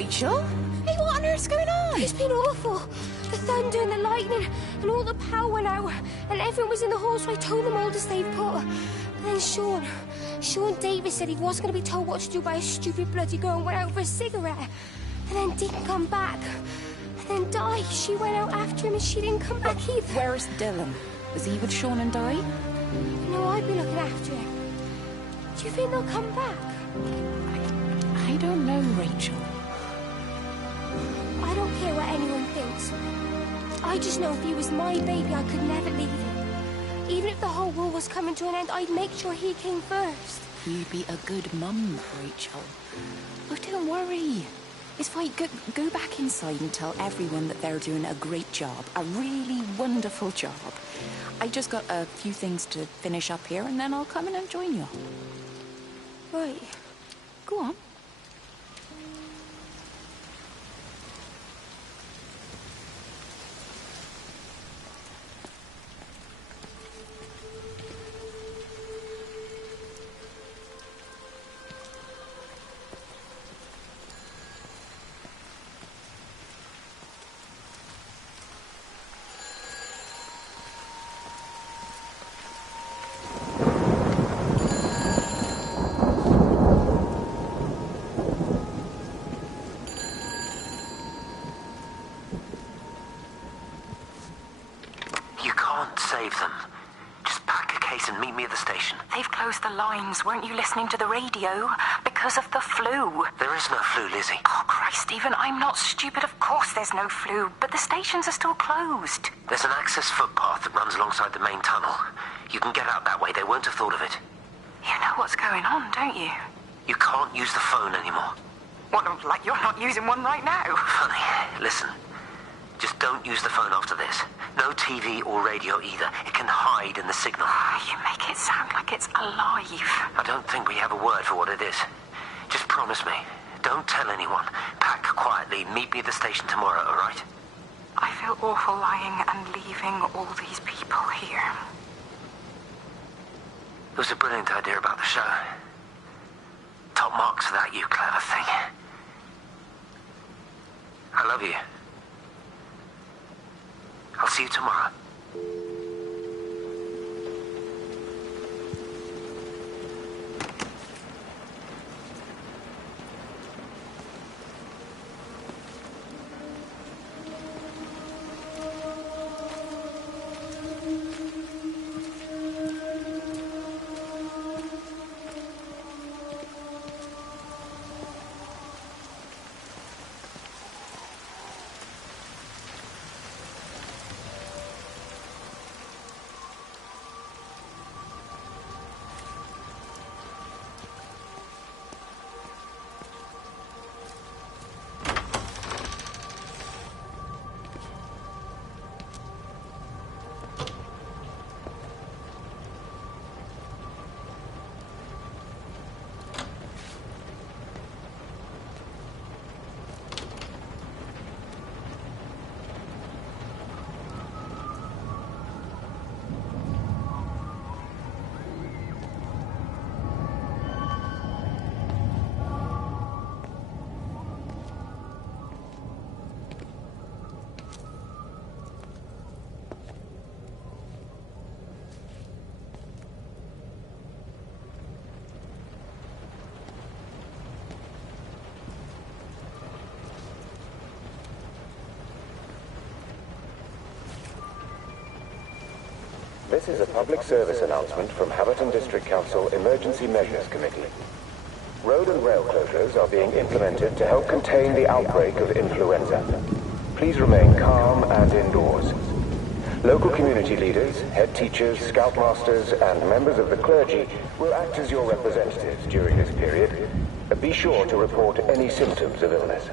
Rachel? Hey, what on earth's going on? It's been awful. The thunder and the lightning and all the power went out and everyone was in the hall, so I told them all to stay put. But then Sean Davis said he wasn't going to be told what to do by a stupid bloody girl and went out for a cigarette. And then didn't come back. And then Di, she went out after him and she didn't come back either. Where's Dylan? Was he with Sean and Di? No, I'd be looking after him. Do you think they'll come back? I don't know, Rachel. I don't care what anyone thinks. I just know if he was my baby, I could never leave him. Even if the whole world was coming to an end, I'd make sure he came first. You'd be a good mum, Rachel. Oh, don't worry. It's fine. Go back inside and tell everyone that they're doing a great job. A really wonderful job. I just got a few things to finish up here, and then I'll come in and join you. Right. Go on. The lines. Weren't you listening to the radio? Because of the flu. There is no flu, Lizzie. Oh, Christ, Stephen, I'm not stupid. Of course there's no flu, but the stations are still closed. There's an access footpath that runs alongside the main tunnel. You can get out that way. They won't have thought of it. You know what's going on, don't you? You can't use the phone anymore. What, like you're not using one right now? Funny. Listen. Just don't use the phone after this. No TV or radio either. It can hide in the signal. You make it sound like it's alive. I don't think we have a word for what it is. Just promise me. Don't tell anyone. Pack quietly. Meet me at the station tomorrow, all right? I feel awful lying and leaving all these people here. It was a brilliant idea about the show. Top marks for that, you clever thing. I love you. I'll see you tomorrow. This is a public service announcement from Haverton District Council Emergency Measures Committee. Road and rail closures are being implemented to help contain the outbreak of influenza. Please remain calm and indoors. Local community leaders, head teachers, scoutmasters, and members of the clergy will act as your representatives during this period. Be sure to report any symptoms of illness.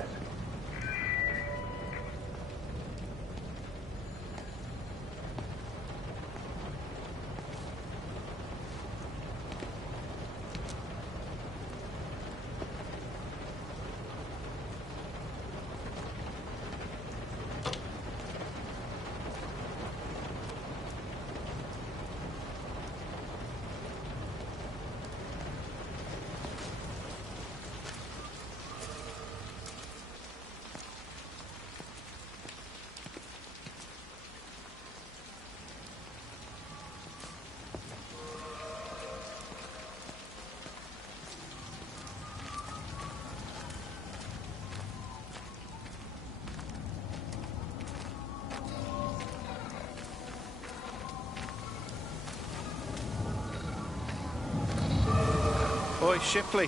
Oi, Shipley.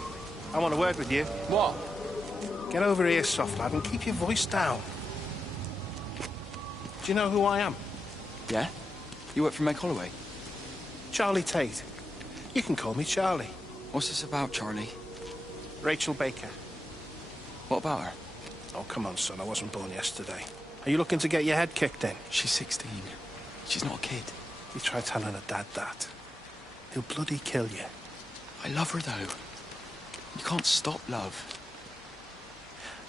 I want to work with you. What? Get over here, soft lad, and keep your voice down. Do you know who I am? Yeah? You work for Meg Holloway? Charlie Tate. You can call me Charlie. What's this about, Charlie? Rachel Baker. What about her? Oh, come on, son. I wasn't born yesterday. Are you looking to get your head kicked in? She's 16. She's not a kid. You try telling her dad that. He'll bloody kill you. I love her, though. You can't stop love.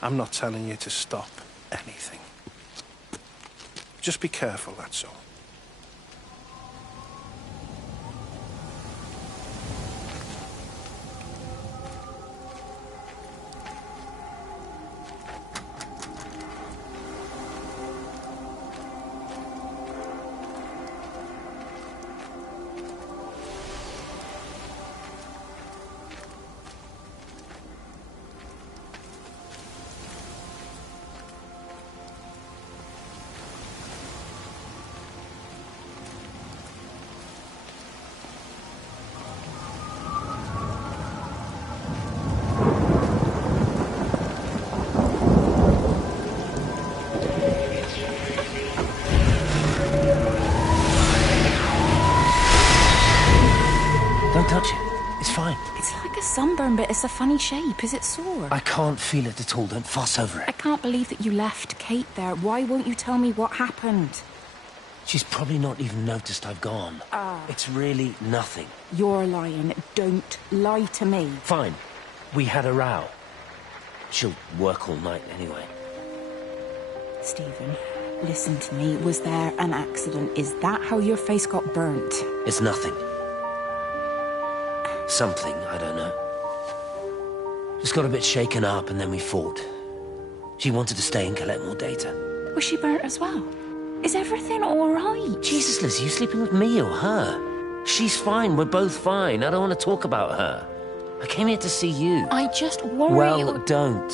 I'm not telling you to stop anything. Just be careful, that's all. Don't touch it. It's fine. It's like a sunburn, but it's a funny shape. Is it sore? I can't feel it at all. Don't fuss over I it. can't believe that you left Kate there. Why won't you tell me what happened? She's probably not even noticed I've gone. It's really nothing. You're lying. Don't lie to me. Fine. We had a row. She'll work all night anyway. Stephen, listen to me. Was there an accident? Is that how your face got burnt? It's nothing. Something, I don't know. Just got a bit shaken up and then we fought. She wanted to stay and collect more data. Was she burnt as well? Is everything all right? Jesus, Liz, are you sleeping with me or her? She's fine, we're both fine. I don't want to talk about her. I came here to see you. I just worry... Well, don't.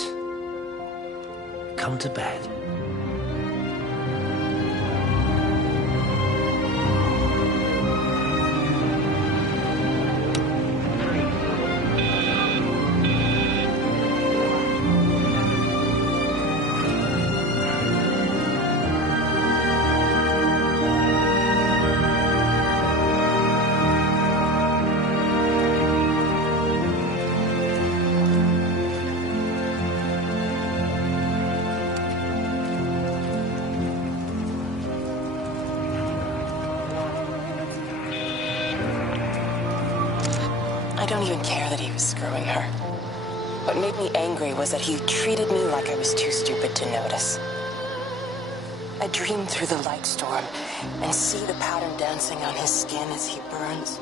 Come to bed. I don't even care that he was screwing her. What made me angry was that he treated me like I was too stupid to notice. I dream through the light storm and see the pattern dancing on his skin as he burns.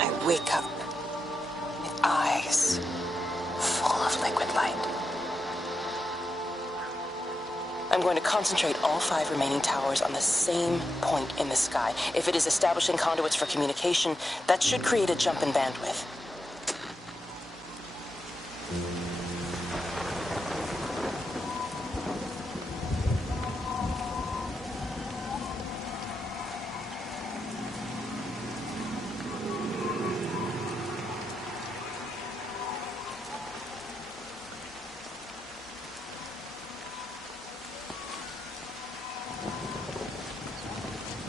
I wake up with eyes full of liquid light. I'm going to concentrate all 5 remaining towers on the same point in the sky. If it is establishing conduits for communication, that should create a jump in bandwidth.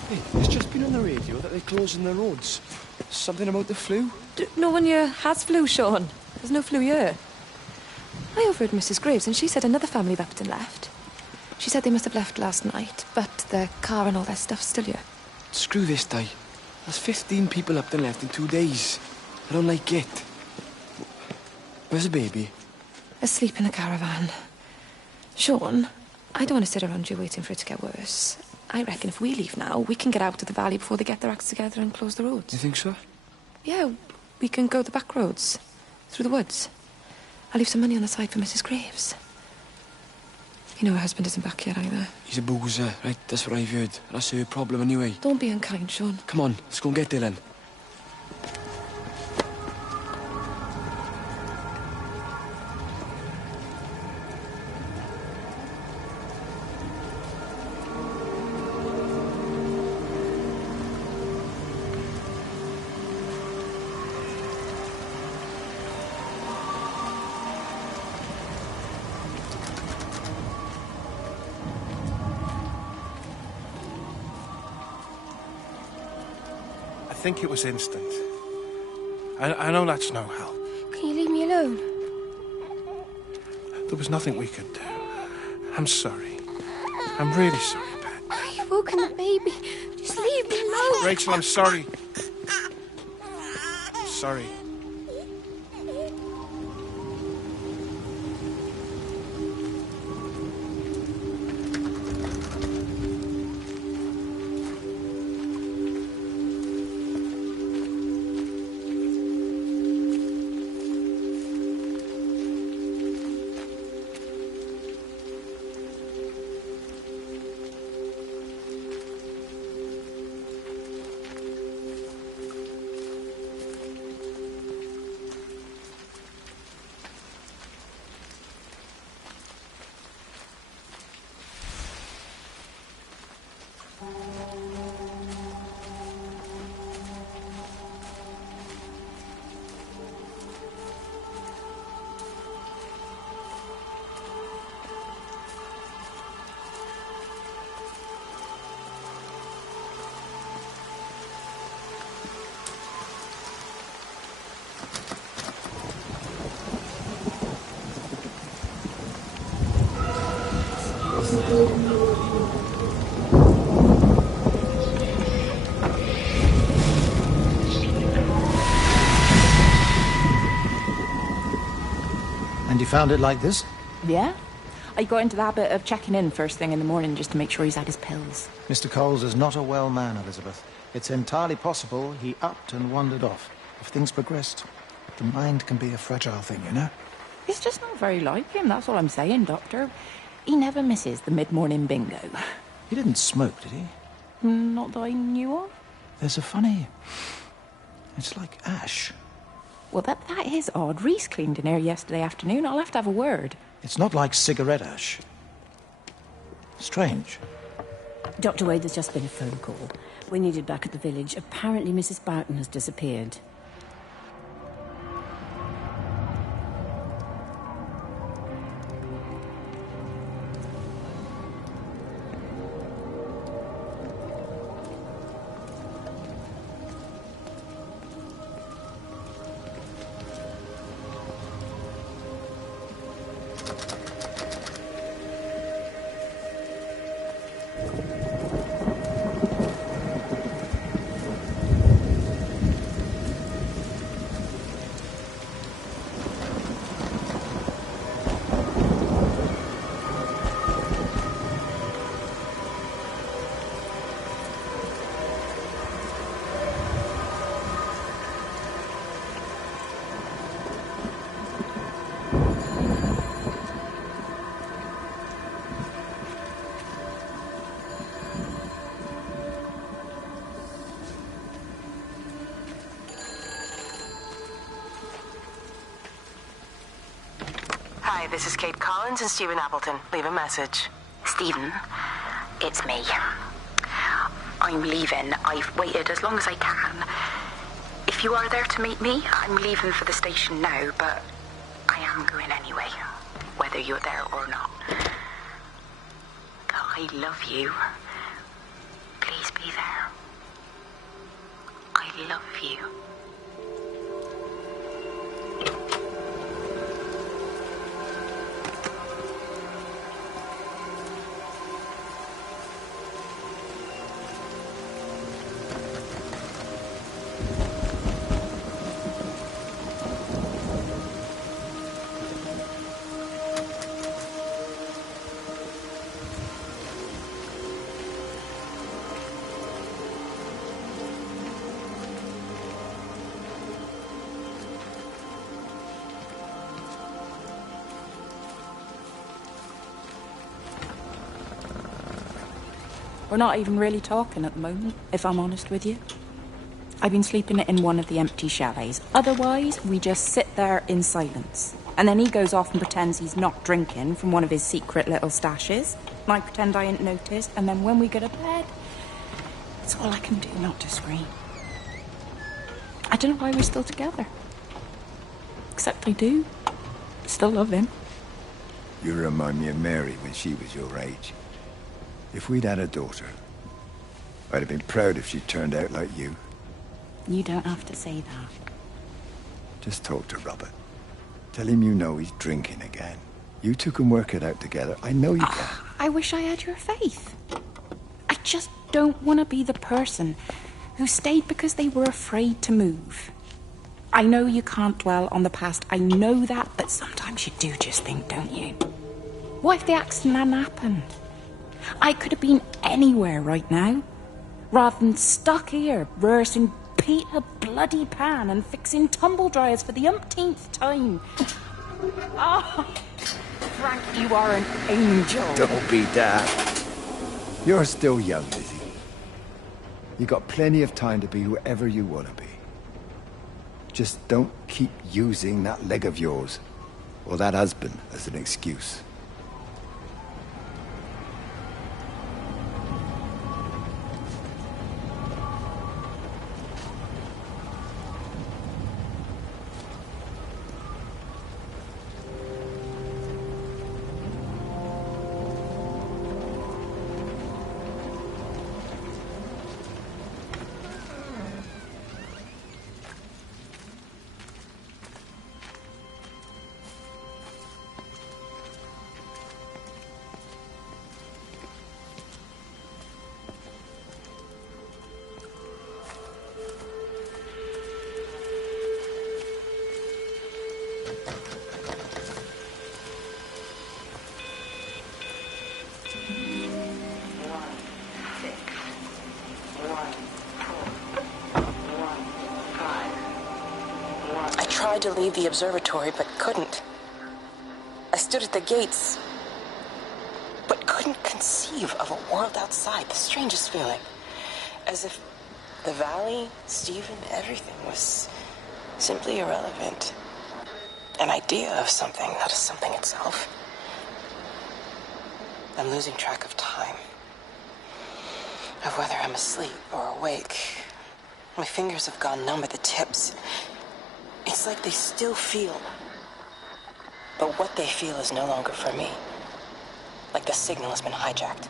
Hey, it's just been on the radio that they're closing the roads. Something about the flu? No one here has flu, Sean. There's no flu here. I overheard Mrs. Graves, and she said another family of Upton left. She said they must have left last night, but their car and all their stuff's still here. Screw this, Di. There's 15 people up and left in 2 days. I don't like it. Where's the baby? Asleep in the caravan. Sean, I don't want to sit around you waiting for it to get worse. I reckon if we leave now, we can get out of the valley before they get their acts together and close the roads. You think so? Yeah, we can go the back roads, through the woods. I'll leave some money on the side for Mrs. Graves. You know her husband isn't back yet either. He's a boozer, right? That's what I've heard. That's her problem anyway. Don't be unkind, Sean. Come on, let's go and get Dylan. think it was instinct. I know that's no help. Can you leave me alone? There was nothing we could do. I'm sorry. I'm really sorry, Pet. You've woken the baby. Just leave me alone. Rachel, I'm sorry. I'm sorry. And you found it like this? Yeah. I got into the habit of checking in first thing in the morning just to make sure he's had his pills. Mr. Coles is not a well man, Elizabeth. It's entirely possible he upped and wandered off. If things progressed, the mind can be a fragile thing, you know? It's just not very like him, that's all I'm saying, Doctor. He never misses the mid-morning bingo. He didn't smoke, did he? Not that I knew of. There's a funny... It's like ash. Well, that is odd. Reese cleaned in here yesterday afternoon. I'll have to have a word. It's not like cigarette ash. Strange. Dr. Wade, there's just been a phone call. We're needed back at the village. Apparently Mrs. Boughton has disappeared. Hi, this is Kate Collins and Stephen Appleton. Leave a message. Stephen, it's me. I'm leaving. I've waited as long as I can. If you are there to meet me, I'm leaving for the station now, but I am going anyway, whether you're there or not. But I love you. Please be there. I love you. We're not even really talking at the moment, if I'm honest with you. I've been sleeping in one of the empty chalets. Otherwise, we just sit there in silence. And then he goes off and pretends he's not drinking from one of his secret little stashes. And I pretend I ain't noticed. And then when we go to bed, it's all I can do not to scream. I don't know why we're still together. Except I do. Still love him. You remind me of Mary when she was your age. If we'd had a daughter, I'd have been proud if she turned out like you. You don't have to say that. Just talk to Robert. Tell him you know he's drinking again. You two can work it out together. I know you can. I wish I had your faith. I just don't want to be the person who stayed because they were afraid to move. I know you can't dwell on the past. I know that, but sometimes you do just think, don't you? What if the accident hadn't happened? I could have been anywhere right now, rather than stuck here rehearsing Peter Bloody Pan and fixing tumble dryers for the umpteenth time. Oh, Frank, you are an angel. Don't be daft. You're still young, Lizzie. You got plenty of time to be whoever you want to be. Just don't keep using that leg of yours, or that husband, as an excuse. I tried to leave the observatory, but couldn't. I stood at the gates, but couldn't conceive of a world outside. The strangest feeling. As if the valley, Stephen, everything was simply irrelevant. An idea of something, not as something itself. I'm losing track of time. Of whether I'm asleep or awake. My fingers have gone numb at the tips. It's like they still feel. But what they feel is no longer for me. Like the signal has been hijacked.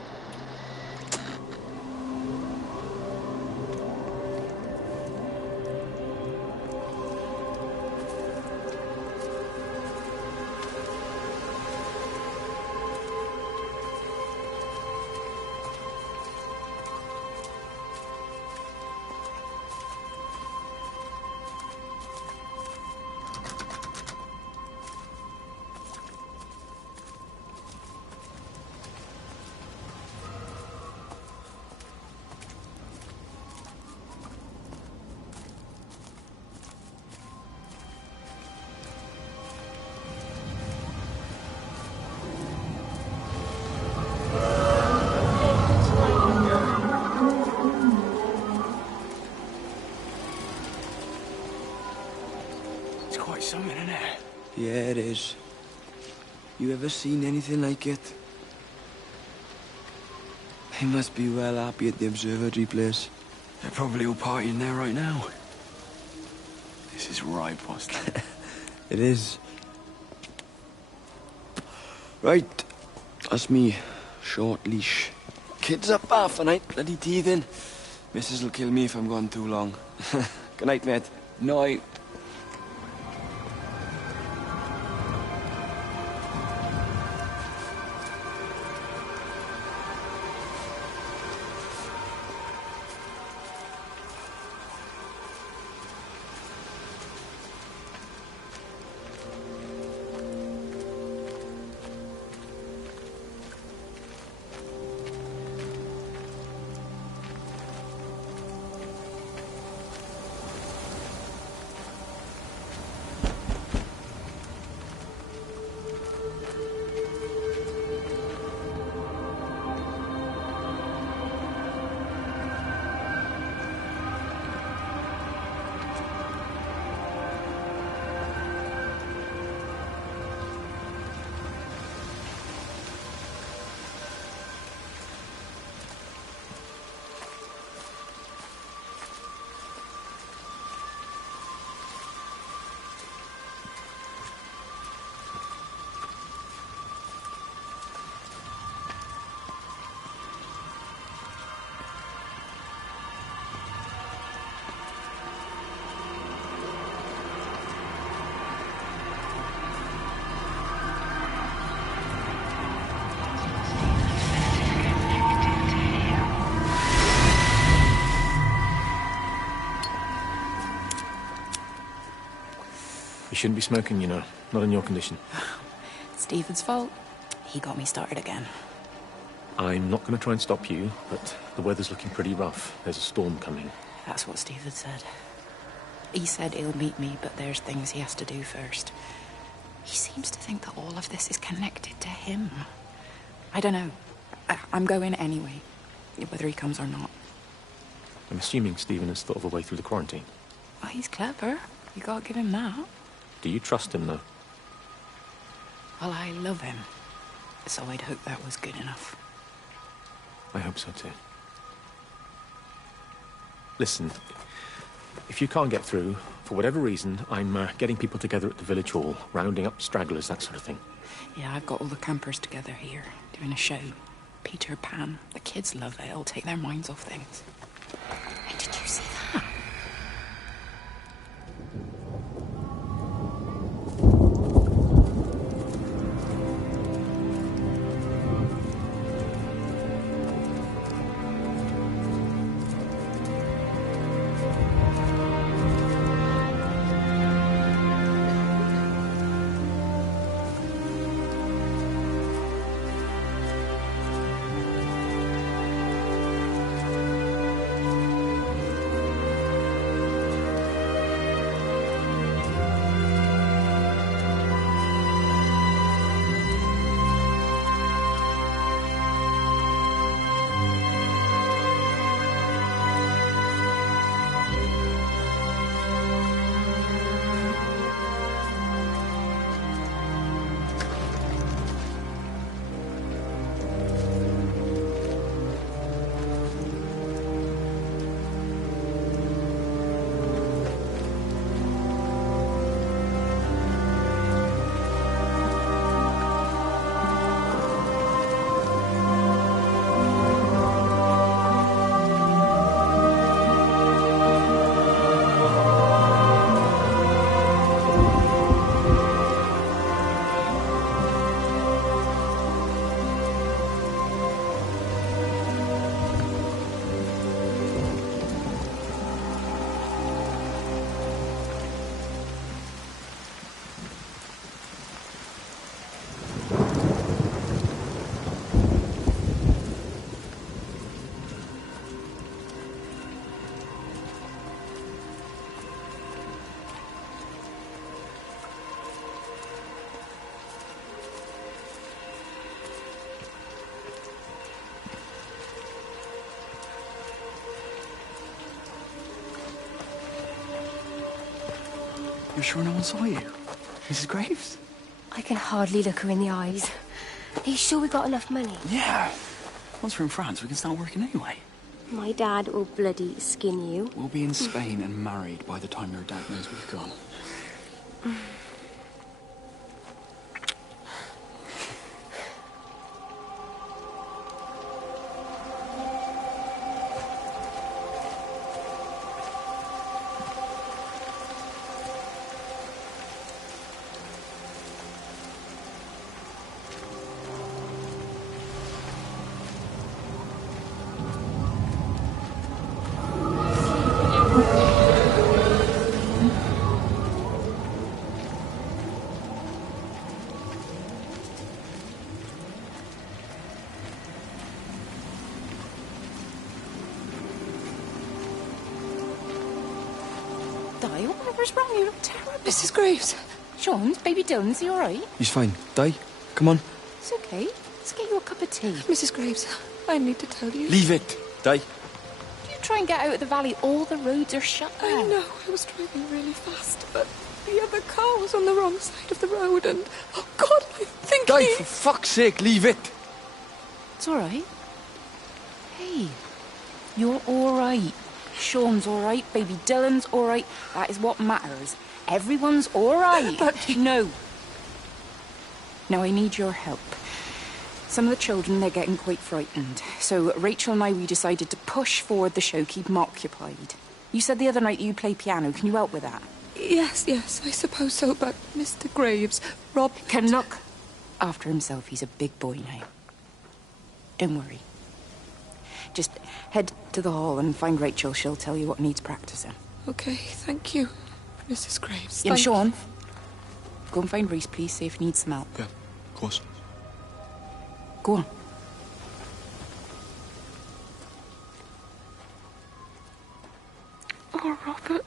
Something in there. Yeah, it is. You ever seen anything like it? They must be well happy at the observatory place. They're probably all partying there right now. This is right, Boston. It is. Right. That's me. Short leash. Kids up half a night, bloody teething. Missus will kill me if I'm gone too long. Good night, mate. Night. shouldn't be smoking, you know. Not in your condition. Stephen's fault. He got me started again. I'm not going to try and stop you, but the weather's looking pretty rough. There's a storm coming. That's what Stephen said. He said he'll meet me, but there's things he has to do first. He seems to think that all of this is connected to him. I don't know. I'm going anyway, whether he comes or not. I'm assuming Stephen has thought of a way through the quarantine. Well, he's clever. You gotta give him that. Do you trust him, though? Well, I love him. So I'd hope that was good enough. I hope so, too. Listen, if you can't get through, for whatever reason, I'm getting people together at the village hall, rounding up stragglers, that sort of thing. Yeah, I've got all the campers together here, doing a show. Peter Pan. The kids love it. It'll take their minds off things. Hey, did you see that? You're sure no one saw you? Mrs. Graves? I can hardly look her in the eyes. Are you sure we got enough money? Yeah. Once we're in France, we can start working anyway. My dad will bloody skin you. We'll be in Spain and married by the time your dad knows we've gone. Di, whatever's wrong? You look terrible. Mrs. Graves. Sean, baby Dylan, is he all right? He's fine. Di, come on. It's okay. Let's get you a cup of tea. Mrs. Graves, I need to tell you. Leave it, Di. You try and get out of the valley. All the roads are shut now. I know. I was driving really fast, but the other car was on the wrong side of the road, and oh God, I think Di, for fuck's sake, leave it. It's all right. Hey, you're all right. Sean's all right. Baby Dylan's all right. That is what matters. Everyone's all right. But no. Now I need your help. Some of the children, they're getting quite frightened. So Rachel and I, we decided to push forward the show, keep them occupied. You said the other night you play piano. Can you help with that? Yes, I suppose so, but Mr. Graves, Rob... Can look after himself. He's a big boy now. Don't worry. Just head to the hall and find Rachel. She'll tell you what needs practicing. Okay, thank you, Mrs. Graves. Yeah, Sean, Go and find Reese, please, see if he needs some help. Yeah, of course. Go on. Oh, Robert.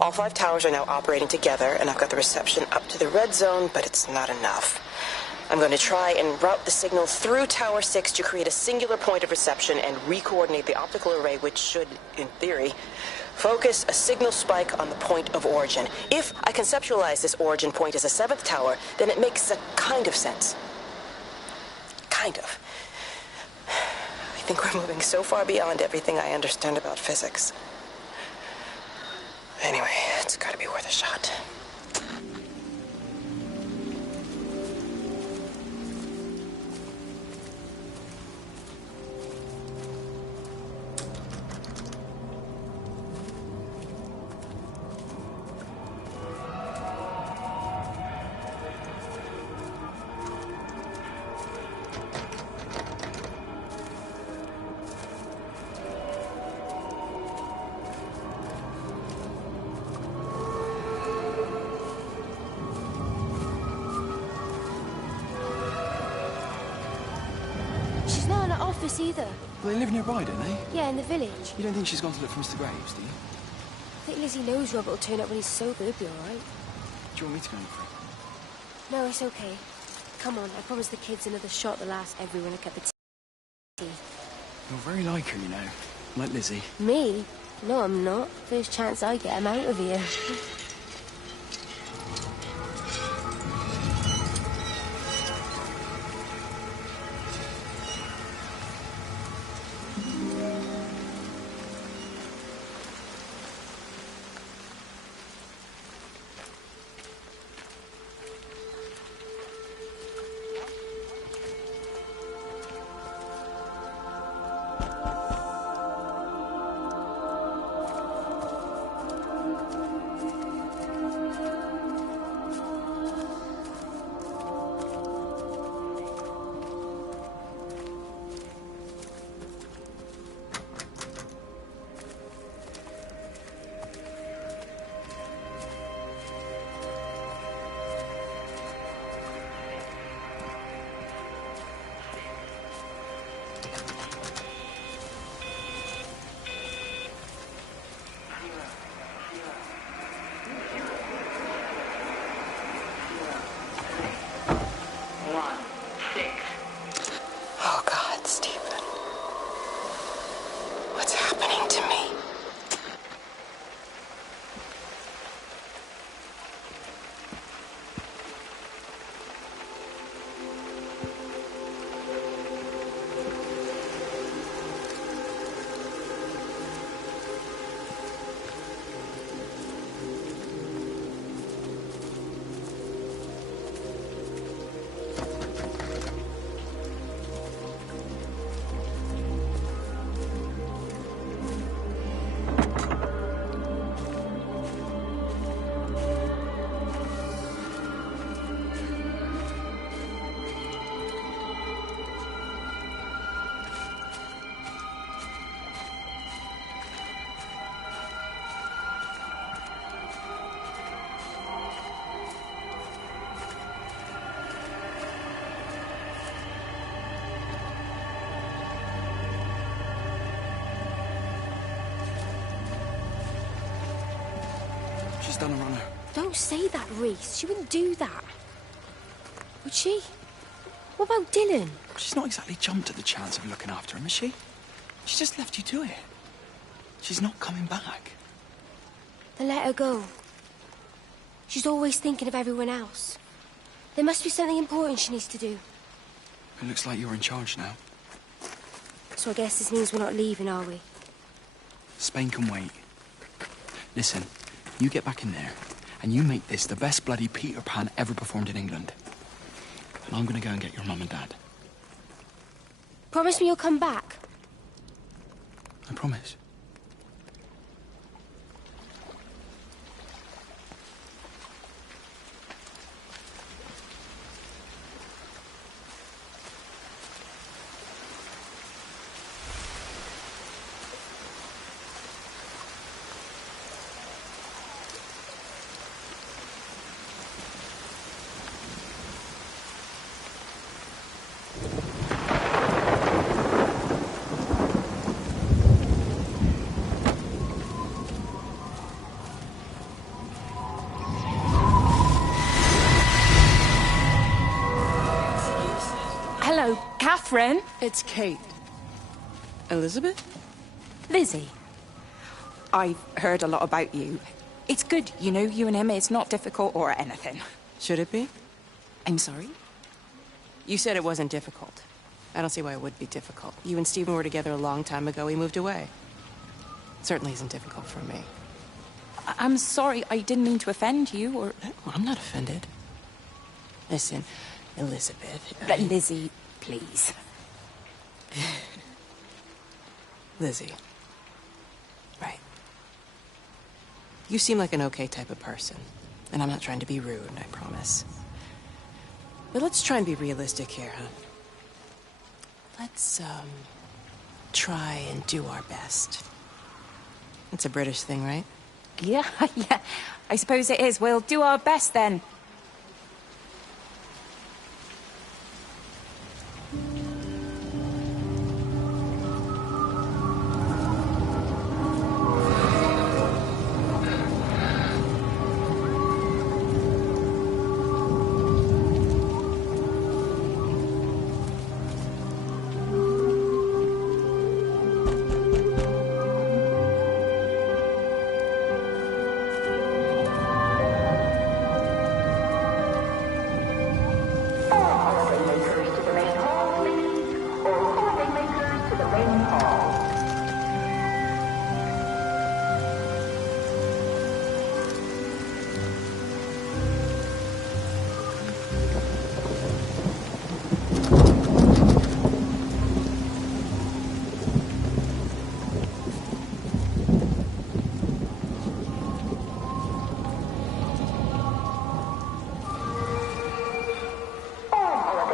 All 5 towers are now operating together, and I've got the reception up to the red zone, but it's not enough. I'm going to try and route the signal through Tower 6 to create a singular point of reception and re-coordinate the optical array, which should, in theory, focus a signal spike on the point of origin. If I conceptualize this origin point as a 7th tower, then it makes a kind of sense. Kind of. I think we're moving so far beyond everything I understand about physics. Anyway, it's gotta be worth a shot. Either. Well, they live nearby, don't they? Yeah, in the village. You don't think she's gone to look for Mr. Graves, do you? I think Lizzie knows Robert will turn up when he's sober. He'll be all right. Do you want me to go and look for him? No, it's okay. Come on, I promised the kids another shot that'll last everyone a cup of tea. You're very like her, you know. Like Lizzie. Me? No, I'm not. First chance I get, I'm out of here. Oh, God, Stephen. What's happening to me? stunner on her. Don't say that, Reese. She wouldn't do that. Would she? What about Dylan? She's not exactly jumped at the chance of looking after him, is she? She's just left you to it. She's not coming back. Then let her go. She's always thinking of everyone else. There must be something important she needs to do. It looks like you're in charge now. So I guess this means we're not leaving, are we? Spain can wait. Listen, you get back in there, and you make this the best bloody Peter Pan ever performed in England. And I'm gonna go and get your mum and dad. Promise me you'll come back. I promise. Hello, Catherine. It's Kate. Elizabeth? Lizzie. I've heard a lot about you. It's good, you know, you and him. It's not difficult or anything. Should it be? I'm sorry? You said it wasn't difficult. I don't see why it would be difficult. You and Stephen were together a long time ago. He moved away. It certainly isn't difficult for me. I'm sorry. I didn't mean to offend you or... Well, I'm not offended. Listen, Elizabeth... Lizzie, please. Lizzie. Right. You seem like an okay type of person. And I'm not trying to be rude, I promise. But let's try and be realistic here, huh? Let's, try and do our best. It's a British thing, right? Yeah, yeah. I suppose it is. We'll do our best then.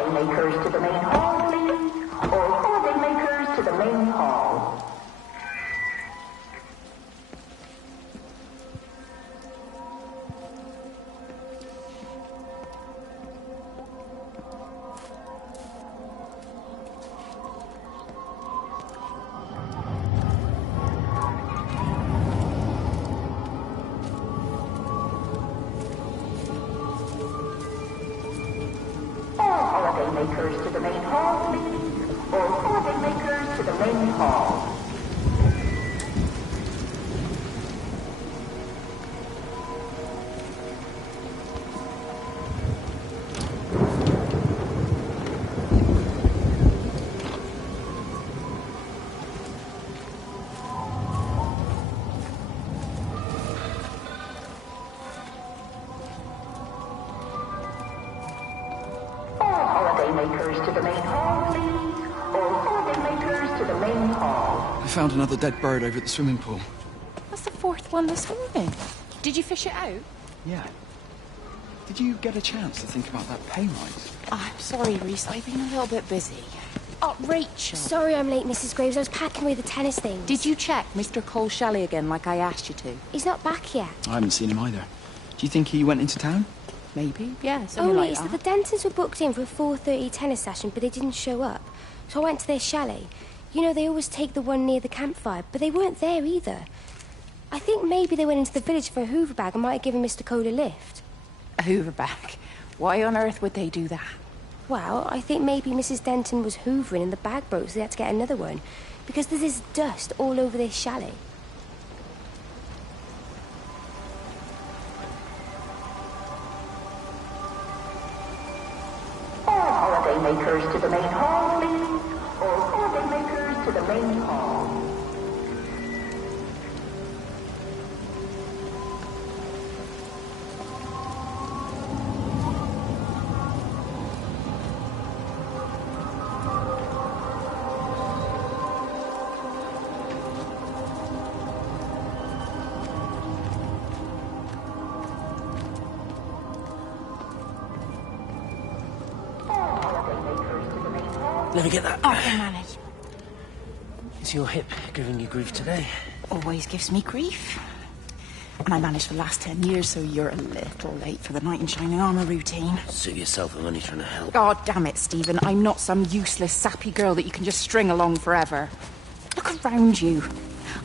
Makers to the main hall, please. All holiday makers to the main hall. Makers to the main hall, please. All holiday makers to the main hall. Makers to the main hall, please. All holiday makers to the main hall. I found another dead bird over at the swimming pool. That's the fourth one this morning. Did you fish it out? Yeah. Did you get a chance to think about that pay rise? Oh, I'm sorry, Reese. I've been a little bit busy. Oh, Rachel. Sorry I'm late, Mrs. Graves. I was packing away the tennis things. Did you check Mr. Cole Shelley again like I asked you to? He's not back yet. I haven't seen him either. Do you think he went into town? Maybe, yeah. Only like that the Dentons were booked in for a 4:30 tennis session, but they didn't show up. So I went to their chalet. You know, they always take the one near the campfire, but they weren't there either. I think maybe they went into the village for a hoover bag and might have given Mr. Cole a lift. A hoover bag? Why on earth would they do that? Well, I think maybe Mrs. Denton was hoovering and the bag broke, so they had to get another one. Because there's this dust all over this chalet. All holiday makers to the main hall, please. All holiday makers to the main hall. Let me get that. I can manage. Is your hip giving you grief today? Always gives me grief. And I managed for the last 10 years, so you're a little late for the knight in shining armour routine. Suit yourself, I'm only trying to help. God damn it, Stephen. I'm not some useless, sappy girl that you can just string along forever. Look around you.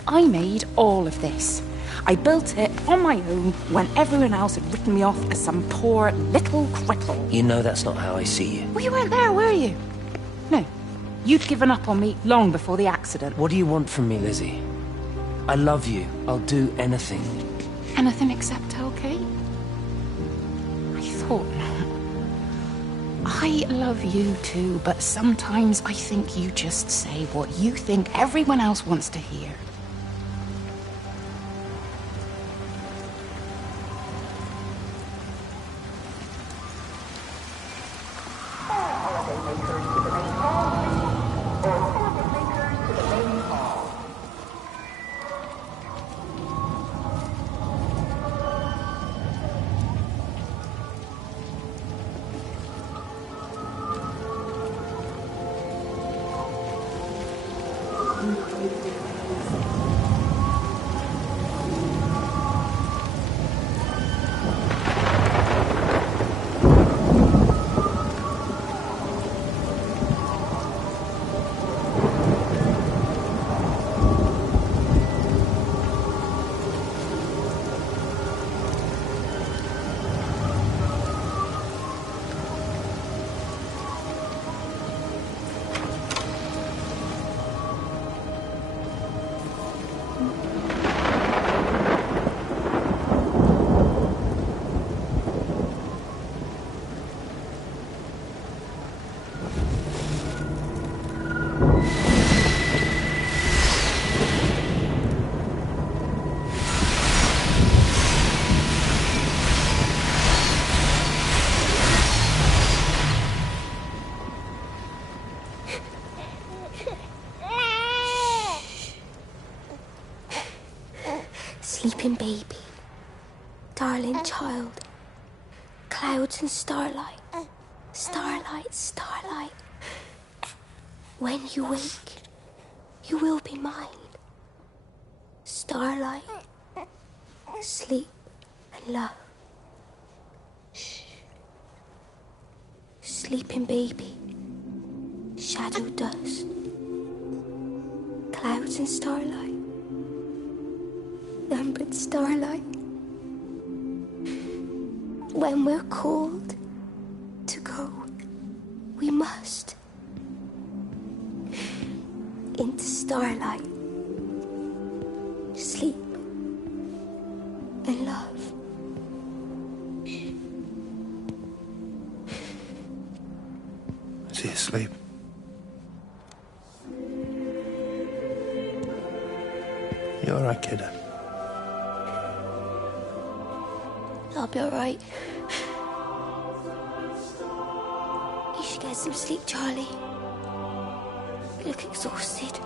I made all of this. I built it on my own when everyone else had written me off as some poor little cripple. You know that's not how I see you. Well, you weren't there, were you? No. You'd given up on me long before the accident. What do you want from me, Lizzie? I love you. I'll do anything. Anything except okay? I thought not. I love you too, but sometimes I think you just say what you think everyone else wants to hear. Sleeping baby, darling child, clouds and starlight, starlight, starlight. When you wake, you will be mine. Starlight, sleep and love. Shh. Sleeping baby, shadow dust, clouds and starlight. Numbered starlight. When we're called to go, we must into starlight, sleep and love. Is he asleep? You all right, kiddo? I'll be all right. You should get some sleep, Charlie. You look exhausted.